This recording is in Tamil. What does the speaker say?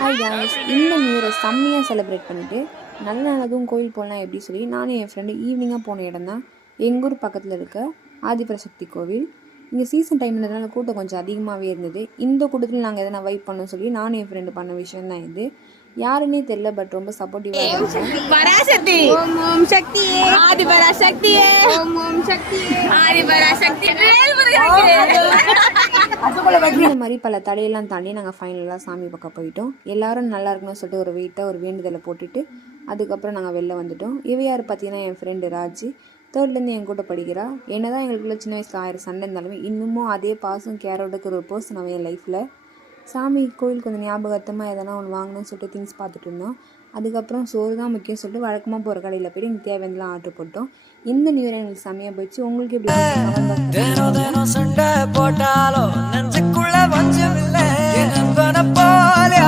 ஹாய் காய்ஸ், இந்த நியூ இயரை செம்மையாக செலிப்ரேட் பண்ணிவிட்டு நல்ல நல்லதும் கோயில் போகலாம் எப்படி சொல்லி நானும் என் ஃப்ரெண்டு ஈவினிங்காக போன இடம் தான் எங்கள் ஊர் பக்கத்தில் இருக்க ஆதிபராசக்தி கோவில். இங்கே சீசன் டைம்ன்றதுனால கூட்டம் கொஞ்சம் அதிகமாகவே இருந்தது. இந்த கூட்டத்தில் நாங்கள் எதனா வைப் பண்ணோம் சொல்லி நானும் என் ஃப்ரெண்டு பண்ண விஷயம் தான் இது. யாருன்னே தெரியல, பட் ரொம்ப சப்போர்ட்டிவாக இந்த மாதிரி பல தடையெல்லாம் தாண்டி நாங்கள் ஃபைனலாக சாமி பக்கம் போயிட்டோம். எல்லாரும் நல்லா இருக்கணும்னு சொல்லிட்டு ஒரு வெயிட்டாக ஒரு வேண்டுதலை போட்டுட்டு அதுக்கப்புறம் நாங்கள் வெளில வந்துட்டோம். இவ யார் பார்த்தீங்கன்னா என் ஃப்ரெண்டு ராஜி, தேர்ட்லேருந்து என் கூட படிக்கிறா. என்ன தான் எங்களுக்குள்ள சின்ன வயசில் 1000 சண்டை இருந்தாலுமே இன்னமும் அதே பாசம் கேரோட இருக்கிற ஒரு பர்சன் அவன் என் லைஃப்பில். சாமி கோயில் கொஞ்சம் ஞாபகத்தமாக எதனா ஒன்று வாங்கணும்னு சொல்லிட்டு திங்ஸ் பார்த்துட்டு இருந்தோம். அதுக்கப்புறம் சோறு தான் முக்கியம் சொல்லிட்டு வழக்கமாக போகிற கடையில் போய்ட்டு எனக்கு தேவையானலாம் ஆர்டர் போட்டோம். இந்த நியூ இயர் எங்களுக்கு செம்மையாக போயிடுச்சு. உங்களுக்கு எப்படி சண்டை போட்டாலும் நெஞ்சுக்குள்ள வஞ்சம் இல்லை.